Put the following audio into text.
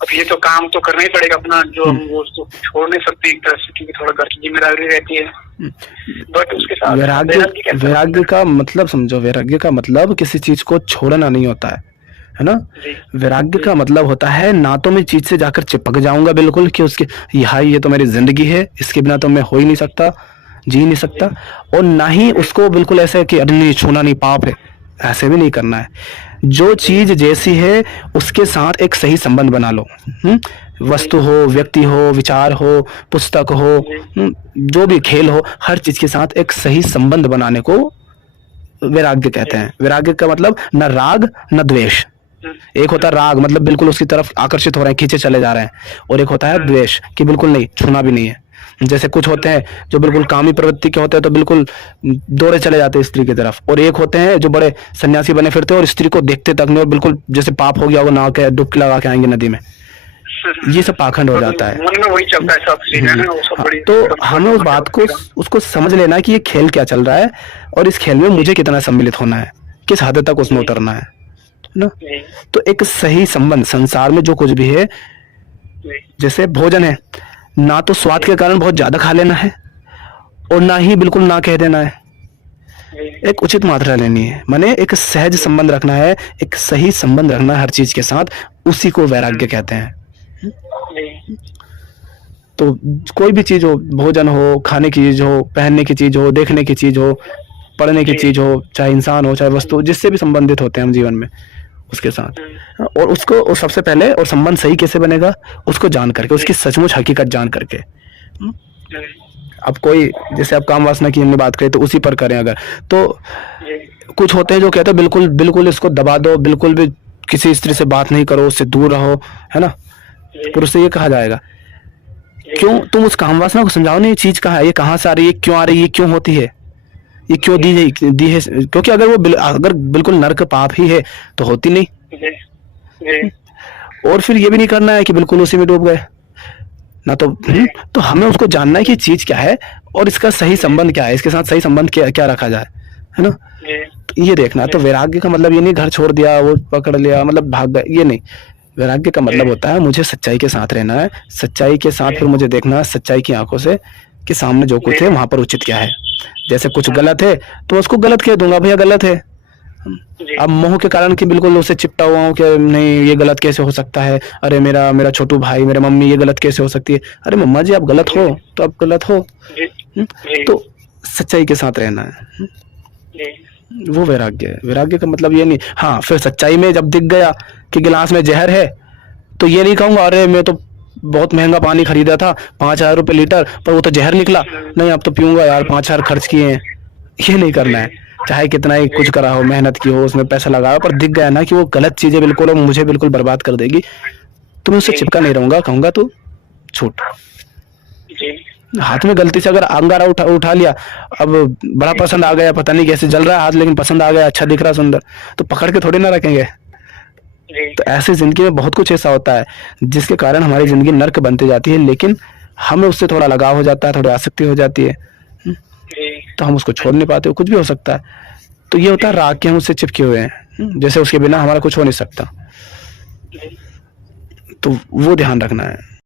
अब ये तो काम तो करना ही पड़ेगा अपना, जो हम वो तो छोड़ नहीं सकते एक तरह से, क्योंकि थोड़ा घर की जिम्मेदारी रहती है। बट उसके साथ वैराग्य का मतलब समझो, वैराग्य का मतलब किसी चीज को छोड़ना नहीं होता है ना। वैराग्य का मतलब होता है ना तो मैं चीज से जाकर चिपक जाऊंगा बिल्कुल कि उसके ये तो मेरी जिंदगी है, इसके बिना तो मैं हो ही नहीं सकता, जी नहीं सकता, और ना ही उसको बिल्कुल ऐसे कि अरे नहीं छूना नहीं पाप है, ऐसे भी नहीं करना है। जो चीज जैसी है उसके साथ एक सही संबंध बना लो। वस्तु हो, व्यक्ति हो, विचार हो, पुस्तक हो, जो भी खेल हो, हर चीज के साथ एक सही संबंध बनाने को वैराग्य कहते हैं। वैराग्य का मतलब न राग न द्वेष। एक होता है राग, मतलब बिल्कुल उसकी तरफ आकर्षित हो रहे हैं, खींचे चले जा रहे हैं, और एक होता है द्वेष कि बिल्कुल नहीं, छूना भी नहीं है। जैसे कुछ होते हैं जो बिल्कुल कामी प्रवृत्ति के होते हैं तो बिल्कुल दौड़े चले जाते हैं स्त्री की तरफ, और एक होते हैं जो बड़े सन्यासी बने फिरते हैं और स्त्री को देखते तक नहीं, और बिल्कुल जैसे पाप हो गया वो नहा के डुबकी लगा के आएंगे नदी में। ये सब पाखंड हो जाता है। मन में वही चलता है सब चीजें ना, वो सब बड़ी तो हमें उस बात को, उसको समझ लेना कि ये खेल क्या चल रहा है और इस खेल में मुझे कितना सम्मिलित होना है, किस हद तक उसमें उतरना है ना। तो एक सही संबंध संसार में जो कुछ भी है, जैसे भोजन है, ना तो स्वाद के कारण बहुत ज्यादा खा लेना है और ना ही बिल्कुल ना कह देना है, एक उचित मात्रा लेनी है, माने एक सहज संबंध रखना है, एक सही संबंध रखना है हर चीज के साथ, उसी को वैराग्य कहते हैं। तो कोई भी चीज हो, भोजन हो, खाने की चीज हो, पहनने की चीज हो, देखने की चीज हो, पढ़ने की चीज हो, चाहे इंसान हो चाहे वस्तु, जिससे भी संबंधित होते हैं हम जीवन में उसके साथ, और उसको और सबसे पहले, और संबंध सही कैसे बनेगा उसको जान करके, उसकी सचमुच हकीकत जान करके। अब कोई, जैसे अब काम वासना की हमने बात करी तो उसी पर करें अगर, तो कुछ होते हैं जो कहते हैं बिल्कुल बिल्कुल इसको दबा दो, बिल्कुल भी किसी स्त्री से बात नहीं करो, उससे दूर रहो, है ना। पुरुष से ये कहा जाएगा, क्यों तुम उस काम वासना को समझाओ नहीं, ये चीज कहाँ है, ये कहाँ से आ रही है, क्यों आ रही है, क्यों होती है, ये क्यों दी है, क्योंकि अगर वो अगर बिल्कुल नरक पाप ही है तो होती नहीं। और फिर ये भी नहीं करना है कि बिल्कुल उसी में डूब गए ना, तो हमें उसको जानना है कि चीज क्या है और इसका सही संबंध क्या है, इसके साथ सही संबंध क्या रखा जाए, है ना। तो ये देखना। तो वैराग्य का मतलब ये नहीं घर छोड़ दिया, वो पकड़ लिया, मतलब भाग गए, ये नहीं। वैराग्य का मतलब होता है मुझे सच्चाई के साथ रहना है, सच्चाई के साथ फिर मुझे देखना है सच्चाई की आंखों से कि सामने जो कुछ है वहां पर उचित क्या है। जैसे कुछ गलत है तो उसको गलत कह दूंगा, भैया गलत है। अब मोह के कारण कि बिल्कुल उससे चिपटा हुआ हूँ कि नहीं ये गलत कैसे हो सकता है, अरे मेरा छोटू भाई, मेरे मम्मी, ये गलत कैसे हो सकती है, अरे मम्मा जी आप गलत हो तो आप गलत हो। तो सच्चाई के साथ रहना है, वो वैराग्य है। वैराग्य का मतलब ये नहीं, हाँ फिर सच्चाई में जब दिख गया कि गिलास में जहर है तो ये नहीं कहूंगा अरे मैं तो बहुत महंगा पानी खरीदा था 5,000 रुपए लीटर, पर वो तो जहर निकला, नहीं अब तो पीऊंगा यार, 5,000 खर्च किए हैं। ये नहीं करना है, चाहे कितना ही कुछ करा हो, मेहनत की हो, उसमें पैसा लगाया, पर दिख गया ना कि वो गलत चीजें बिल्कुल मुझे बिल्कुल बर्बाद कर देगी, तो मैं उससे चिपका नहीं रहूंगा, कहूंगा तो छूट। हाथ में गलती से अगर अंगारा उठा लिया, अब बड़ा पसंद आ गया, पता नहीं कैसे जल रहा है हाथ, लेकिन पसंद आ गया, अच्छा दिख रहा, सुंदर, तो पकड़ के थोड़ी ना रखेंगे। तो ऐसे जिंदगी में बहुत कुछ ऐसा होता है जिसके कारण हमारी जिंदगी नर्क बनती जाती है, लेकिन हमें उससे थोड़ा लगाव हो जाता है, थोड़ी आसक्ति हो जाती है, तो हम उसको छोड़ नहीं पाते, कुछ भी हो सकता है। तो ये होता है राग के हम उससे चिपके हुए हैं, जैसे उसके बिना हमारा कुछ हो नहीं सकता, तो वो ध्यान रखना है।